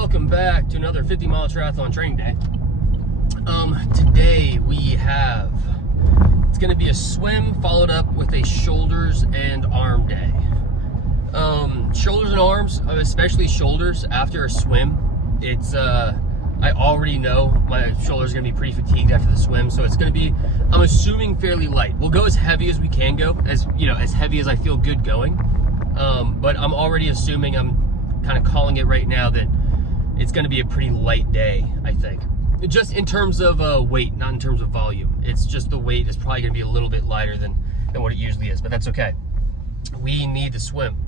Welcome back to another 50-mile triathlon training day. Today it's going to be a swim followed up with a shoulders and arm day. Shoulders and arms, especially shoulders after a swim, I already know my shoulders are going to be pretty fatigued after the swim, so it's going to be, I'm assuming, fairly light. We'll go as heavy as we can go, as heavy as I feel good going. But I'm already assuming, I'm kind of calling it right now, that it's going to be a pretty light day, I think. Just in terms of weight, not in terms of volume. It's just the weight is probably going to be a little bit lighter than what it usually is, but that's okay. We need to swim.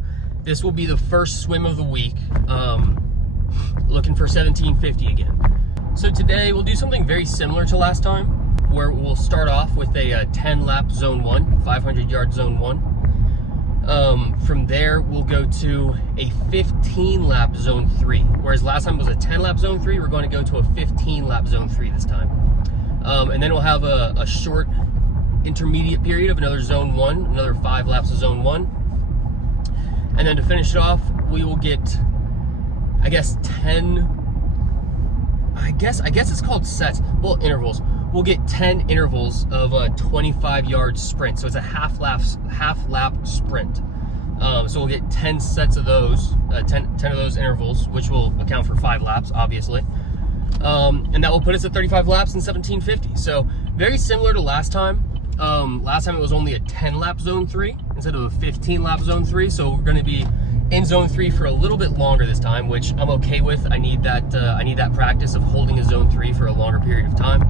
This will be the first swim of the week. Looking for 1750 again. So today we'll do something very similar to last time, where we'll start off with a 10-lap zone 1, 500-yard zone 1. From there, we'll go to a 15-lap zone 3. Whereas last time was a 10-lap zone 3, we're going to go to a 15-lap zone 3 this time. And then we'll have a Short intermediate period of another zone 1, another 5 laps of zone 1. And then to finish it off, we will get, I guess it's called sets. Well, intervals. We'll get 10 intervals of a 25-yard sprint. So it's a half lap sprint. So we'll get 10 sets of those, 10 of those intervals, which will account for 5 laps, obviously. And that will put us at 35 laps in 1750. So very similar to last time. Last time it was only a 10-lap zone 3 instead of a 15-lap zone 3. So we're going to be in zone 3 for a little bit longer this time, which I'm okay with. I need that practice of holding a zone 3 for a longer period of time.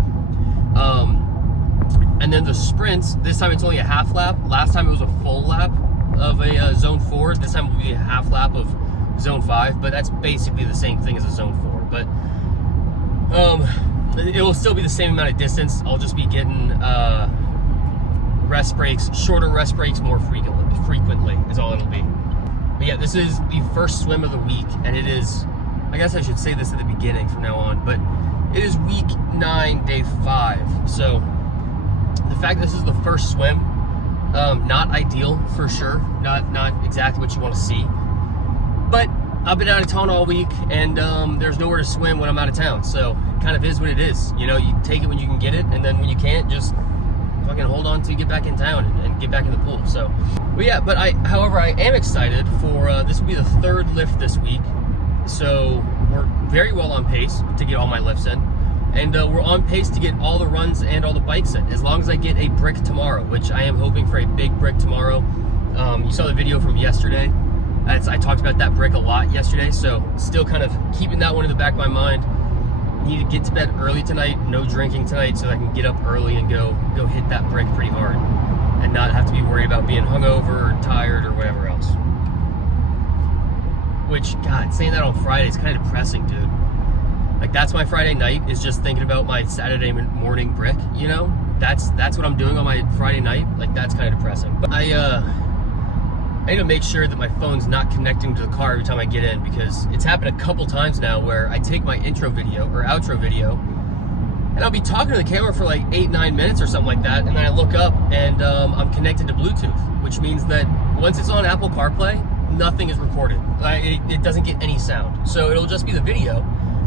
And then the sprints, this time it's only a half lap. Last time it was a full lap of a zone 4. This time will be a half lap of zone 5, but that's basically the same thing as a zone 4. But it will still be the same amount of distance. I'll just be getting rest breaks, shorter rest breaks more frequently is all it'll be. But yeah, this is the first swim of the week, and it is, I guess I should say this at the beginning from now on, but it is week 9, day 5. So the fact that this is the first swim, not ideal for sure, not exactly what you want to see. But I've been out of town all week, and there's nowhere to swim when I'm out of town, so it kind of is what it is. You know, you take it when you can get it, and then when you can't, just fucking hold on to get back in town and get back in the pool. So, but yeah, however, I am excited for, this will be the 3rd lift this week. So we're very well on pace to get all my lifts in. And we're on pace to get all the runs and all the bikes in, as long as I get a brick tomorrow, which I am hoping for a big brick tomorrow. You saw the video from yesterday. I talked about that brick a lot yesterday, so still kind of keeping that one in the back of my mind. Need to get to bed early tonight, no drinking tonight, so I can get up early and go hit that brick pretty hard and not have to be worried about being hungover or tired or whatever else. Which, God, saying that on Friday is kind of depressing, dude. Like, that's my Friday night, is just thinking about my Saturday morning brick, you know? That's what I'm doing on my Friday night. Like, that's kind of depressing. But I need to make sure that my phone's not connecting to the car every time I get in, because it's happened a couple times now where I take my intro video or outro video and I'll be talking to the camera for like 8-9 minutes or something like that, and then I look up and I'm connected to Bluetooth, which means that once it's on Apple CarPlay, nothing is recorded. It doesn't get any sound. So it'll just be the video,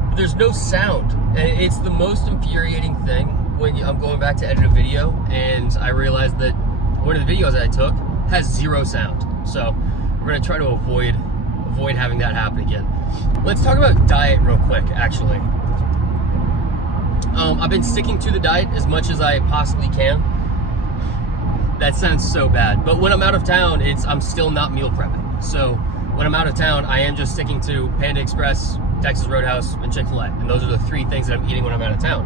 but there's no sound. And it's the most infuriating thing when I'm going back to edit a video and I realize that one of the videos that I took has 0 sound. So we're gonna try to avoid having that happen again. Let's talk about diet real quick, actually. I've been sticking to the diet as much as I possibly can. That sounds so bad, but when I'm out of town, I'm still not meal prepping. So when I'm out of town, I am just sticking to Panda Express, Texas Roadhouse, and Chick-fil-A, and those are the 3 things that I'm eating when I'm out of town.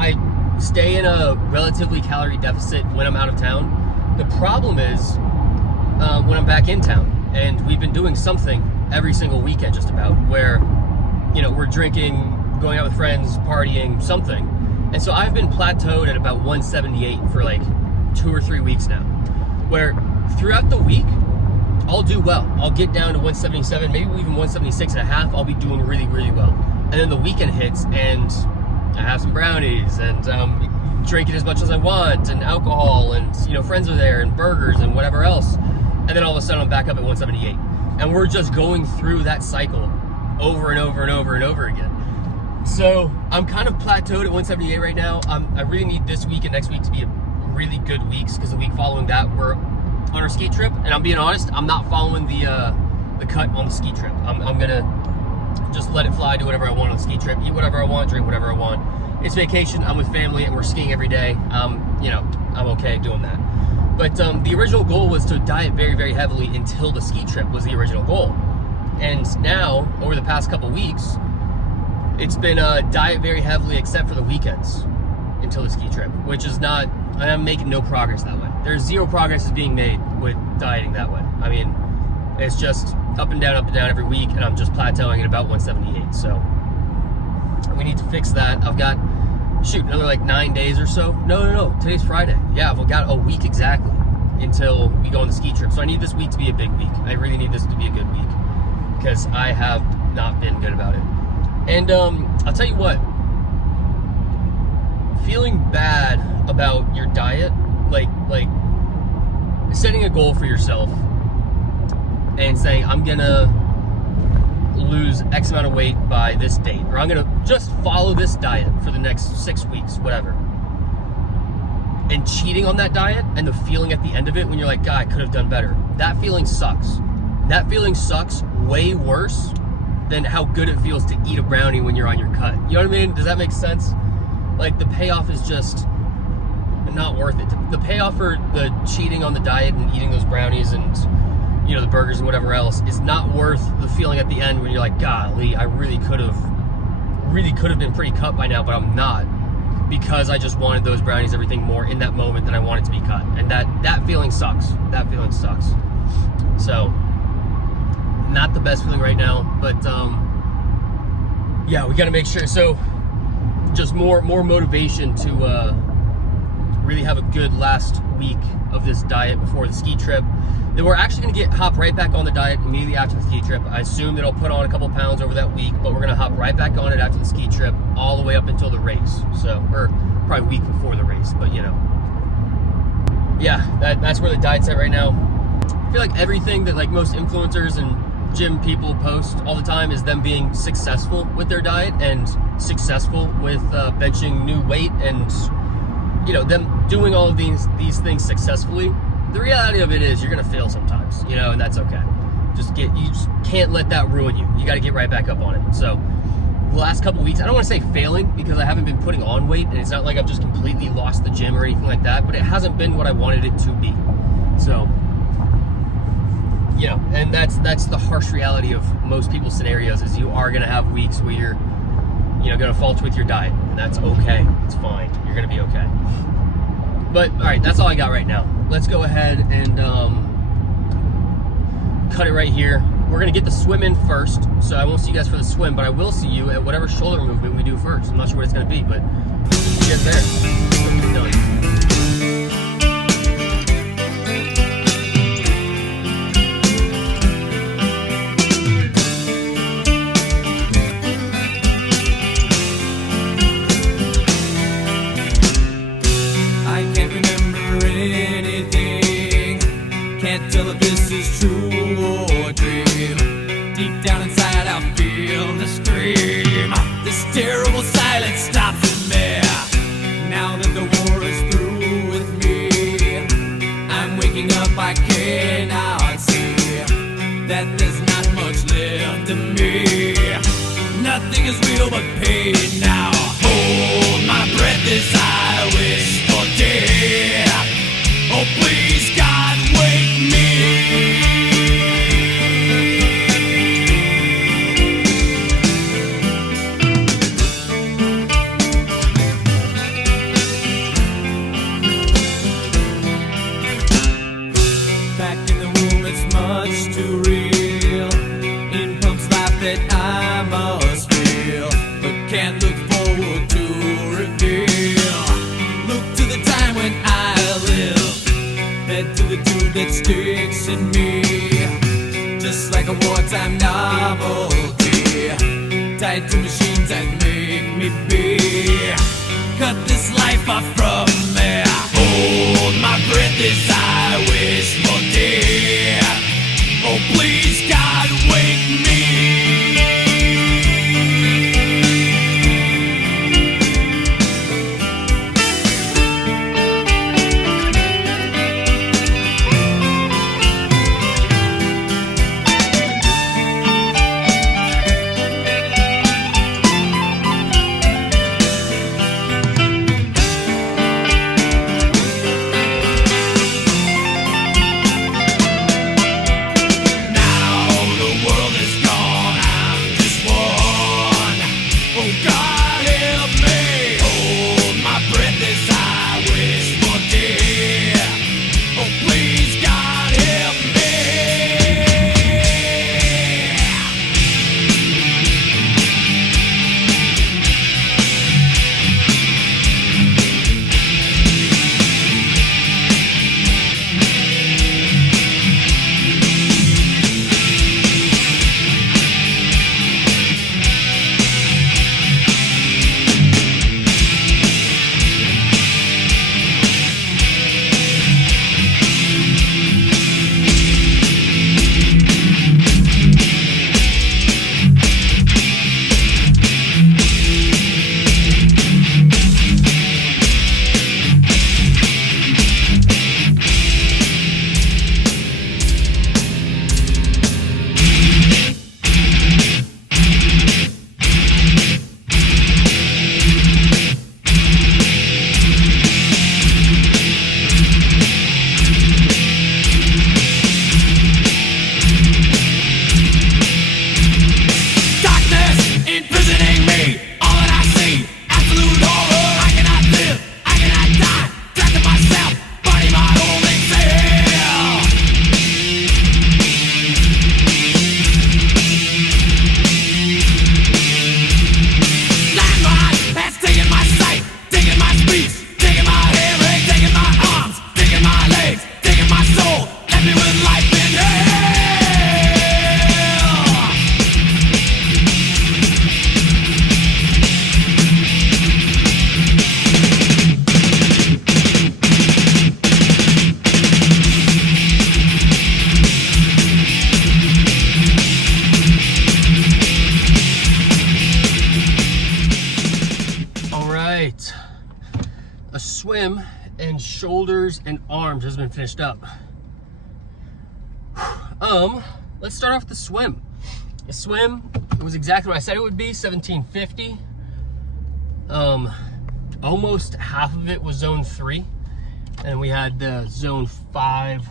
I stay in a relatively calorie deficit when I'm out of town. The problem is when I'm back in town, and we've been doing something every single weekend just about, where, you know, we're drinking, going out with friends, partying, something. And so I've been plateaued at about 178 for like 2 or 3 weeks now, where throughout the week, I'll do well. I'll get down to 177, maybe even 176 and a half. I'll be doing really, really well. And then the weekend hits and I have some brownies and drinking as much as I want, and alcohol, and, you know, friends are there, and burgers and whatever else. And then all of a sudden I'm back up at 178. And we're just going through that cycle over and over and over and over again. So I'm kind of plateaued at 178 right now. I really need this week and next week to be really good weeks, because the week following that we're on our ski trip, and I'm being honest, I'm not following the cut on the ski trip. I'm gonna just let it fly, do whatever I want on the ski trip, eat whatever I want, drink whatever I want. It's vacation, I'm with family, and we're skiing every day. You know, I'm okay doing that. But the original goal was to diet very, very heavily until the ski trip was the original goal. And now, over the past couple weeks, it's been diet very heavily except for the weekends until the ski trip, which is not, I'm making no progress that way. There's zero progress is being made with dieting that way. I mean, it's just up and down every week, and I'm just plateauing at about 178. So we need to fix that. I've got, shoot, another like 9 days or so. No, today's Friday. Yeah, I've got a week exactly until we go on the ski trip. So I need this week to be a big week. I really need this to be a good week, because I have not been good about it. And I'll tell you what, feeling bad about your diet, like setting a goal for yourself and saying, I'm gonna lose X amount of weight by this date, or I'm gonna just follow this diet for the next 6 weeks, whatever, and cheating on that diet, and the feeling at the end of it when you're like, God, I could have done better. That feeling sucks. That feeling sucks way worse than how good it feels to eat a brownie when you're on your cut. You know what I mean? Does that make sense? Like, the payoff is just not worth it. The payoff for the cheating on the diet and eating those brownies and, you know, the burgers and whatever else is not worth the feeling at the end when you're like, golly, I really could have been pretty cut by now, but I'm not, because I just wanted those brownies, everything more in that moment than I wanted to be cut. And that feeling sucks. That feeling sucks. So, not the best feeling right now, but yeah, we got to make sure. So just more motivation to really have a good last week of this diet before the ski trip. Then we're actually going to hop right back on the diet immediately after the ski trip. I assume that I'll put on a couple pounds over that week, but we're going to hop right back on it after the ski trip, all the way up until the race. So, or probably a week before the race, but you know, yeah, that's where the diet's at right now. I feel like everything that like most influencers and gym people post all the time is them being successful with their diet and successful with benching new weight, and you know, them doing all of these things successfully. The reality of it is you're gonna fail sometimes, you know, and that's okay. You just can't let that ruin you. You got to get right back up on it. So the last couple weeks, I don't want to say failing, because I haven't been putting on weight, and it's not like I've just completely lost the gym or anything like that, but it hasn't been what I wanted it to be. So, you know, and that's the harsh reality of most people's scenarios, is you are going to have weeks where you're, you know, going to falter with your diet, and that's okay. It's fine. You're going to be okay. But all right, that's all I got right now. Let's go ahead and cut it right here. We're going to get the swim in first, so I won't see you guys for the swim, but I will see you at whatever shoulder movement we do first. I'm not sure what it's going to be, but see you guys there. It's done. Tell if this is true or a dream. Deep down inside I feel the scream. This terrible silence stops in me. Now that the war is through with me, I'm waking up, I cannot see that there's not much left of me. Nothing is real but pain now. Hold my breath as I wish for death. Oh please God, wake me. Back in the room, it's much too real. In pumps life that I must feel, but can't look forward to reveal. Look to the time when I live, head to the tube that sticks in me, just like a wartime novelty, tied to machines that make me be. Cut this life off from me. Hold my breath as I wish for death. Oh please God, wake me. swim and shoulders and arms has been finished up. Let's start off with the swim. The swim, it was exactly what I said it would be, 1750. Almost half of it was zone 3, and we had the zone 5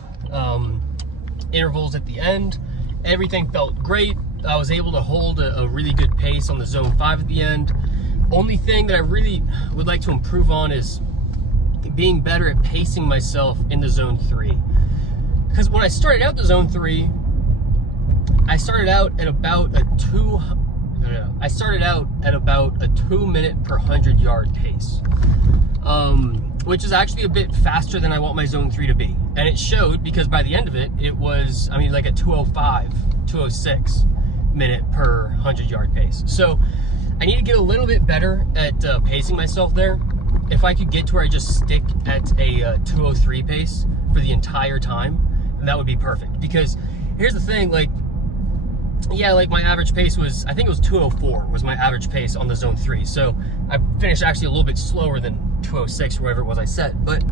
intervals at the end. Everything felt great. I was able to hold a really good pace on the zone 5 at the end. Only thing that I really would like to improve on is being better at pacing myself in the zone 3. Because when I started out the zone 3, I started out at about a 2 minute per 100 yard pace, which is actually a bit faster than I want my zone 3 to be. And it showed, because by the end of it, it was, I mean, like a 205, 206 minute per 100 yard pace. So I need to get a little bit better at pacing myself there. If I could get to where I just stick at a 203 pace for the entire time, then that would be perfect. Because here's the thing, like, yeah, like my average pace was, I think it was 204 was my average pace on the zone 3. So I finished actually a little bit slower than 206 or whatever it was I set. But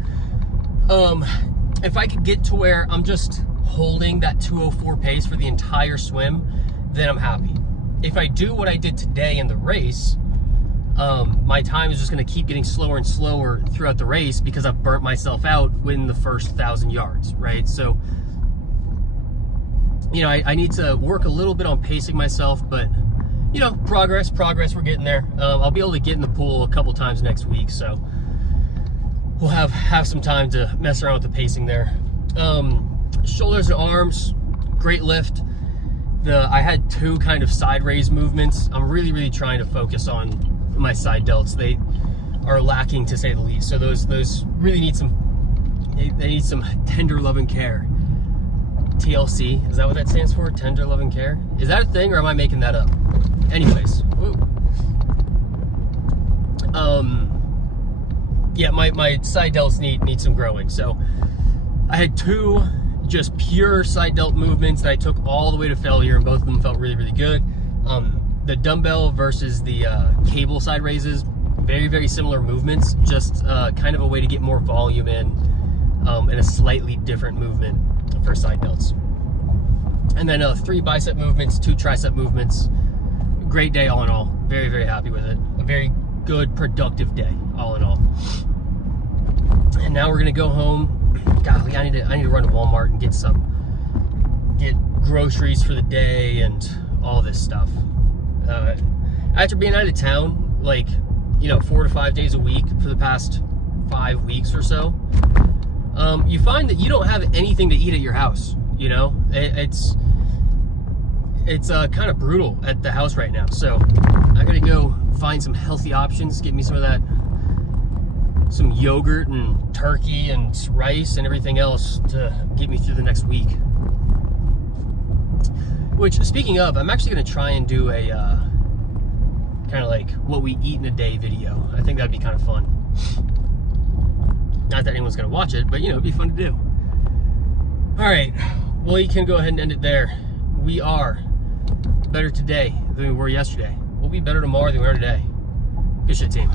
if I could get to where I'm just holding that 204 pace for the entire swim, then I'm happy. If I do what I did today in the race, my time is just going to keep getting slower and slower throughout the race because I've burnt myself out within the first 1,000 yards, right? So, you know, I need to work a little bit on pacing myself, but, you know, progress, we're getting there. I'll be able to get in the pool a couple times next week, so we'll have some time to mess around with the pacing there. Shoulders and arms, great lift. I had 2 kind of side raise movements. I'm really trying to focus on my side delts. They are lacking, to say the least. So those really need they need some tender love and care. TLC, is that what that stands for? Tender love and care? Is that a thing, or am I making that up? Anyways, woo. Yeah, my side delts need some growing. So I had 2 just pure side delt movements that I took all the way to failure, and both of them felt really good. The dumbbell versus the cable side raises, very similar movements, just kind of a way to get more volume in, and a slightly different movement for side delts. And then 3 bicep movements, 2 tricep movements. Great day all in all. Very happy with it. A very good, productive day all in all. And now we're gonna go home. Golly, I need to run to Walmart and get groceries for the day and all this stuff. After being out of town, like, you know, 4 to 5 days a week for the past 5 weeks or so, you find that you don't have anything to eat at your house. You know, it's kind of brutal at the house right now. So I gotta go find some healthy options, get me some of that, some yogurt and turkey and rice and everything else to get me through the next week. Which, speaking of, I'm actually gonna try and do a kind of like what we eat in a day video. I think that'd be kind of fun. Not that anyone's gonna watch it, but you know, it'd be fun to do. All right, well, you can go ahead and end it there. We are better today than we were yesterday. We'll be better tomorrow than we are today. Good shit, team.